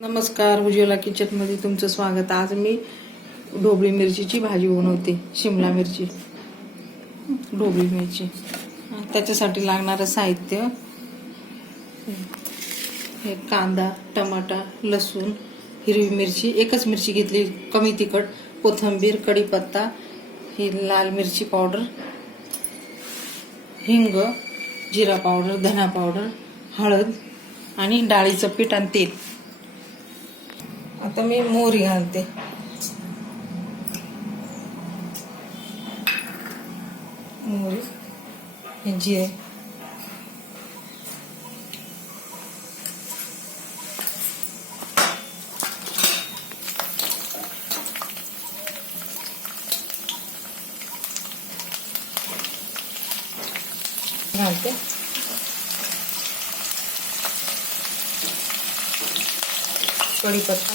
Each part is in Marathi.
नमस्कार उज्ज्वला किचनमध्ये तुमचं स्वागत. आज मी ढोबळी मिरचीची भाजी बनवते शिमला मिरची. ढोबळी मिरची. त्याच्यासाठी लागणारं साहित्य हे कांदा टमाटा लसूण हिरवी मिरची एकच मिरची घेतली कमी तिखट कोथिंबीर कढीपत्ता ही लाल मिरची पावडर हिंग जिरा पावडर धना पावडर हळद आणि डाळीचं पीठ आणि तेल. आता मी मोहरी घालते. मोहरी हे जिरे. घालते. कढीपत्ता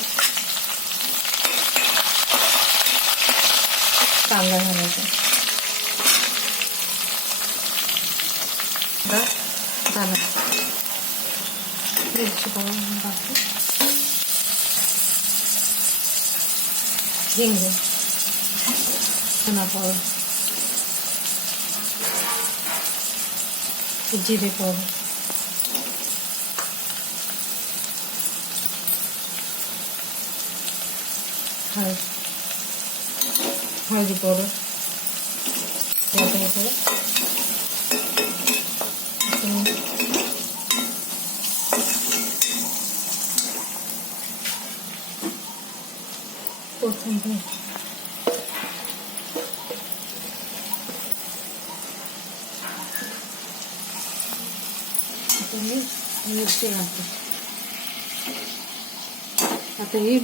कांदा घालायचा. आता मिरची पावडर हिंग. धना पावडर. जिरे पावडर. हळद हळदी पावडर टाकायचं कोथिंबीर आता मी मिरची घालते आता ही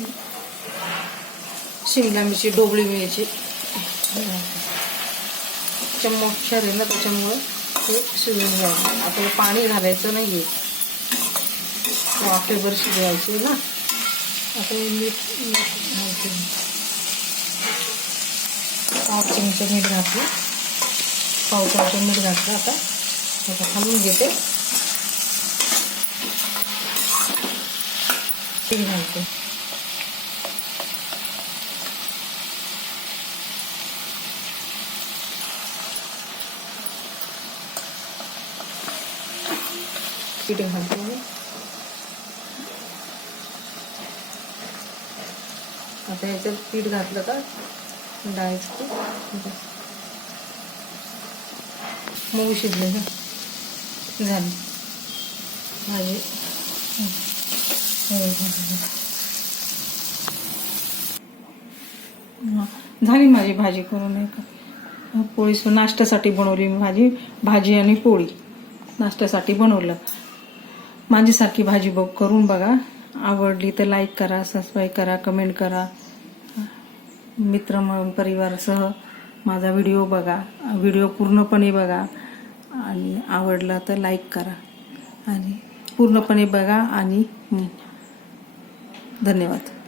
शिमला मिरची डोबळी मिरची. चम्मच आहे ना त्याच्यामुळं ते शिजून घ्यायचं. आता पाणी घालायचं नाही आहे वाफेवर शिजवायचे ना. आता मीठ मीठ घालते पाव चमचे मीठ घातलं. पाव चमचे मीठ घातलं आता. आता खालून घेते. घालते. पीठ घालते आता याच्यात पीठ घातलं का? डाळीचं मऊ शिजले ना? झाली. माझे म्हणजे, झाली माझी भाजी करून नाही का पोळी नाश्त्यासाठी बनवली मी भाजी. भाजी आणि पोळी. नाश्त्यासाठी बनवलं. माझ्यासारखी भाजी बघ करून बघा. आवडली तर लाईक करा सबस्क्राईब करा कमेंट करा. मित्र म्हणून परिवारासह माझा व्हिडिओ बघा. व्हिडिओ पूर्णपणे बघा. आणि आवडला तर लाईक करा. आणि पूर्णपणे बघा आणि धन्यवाद.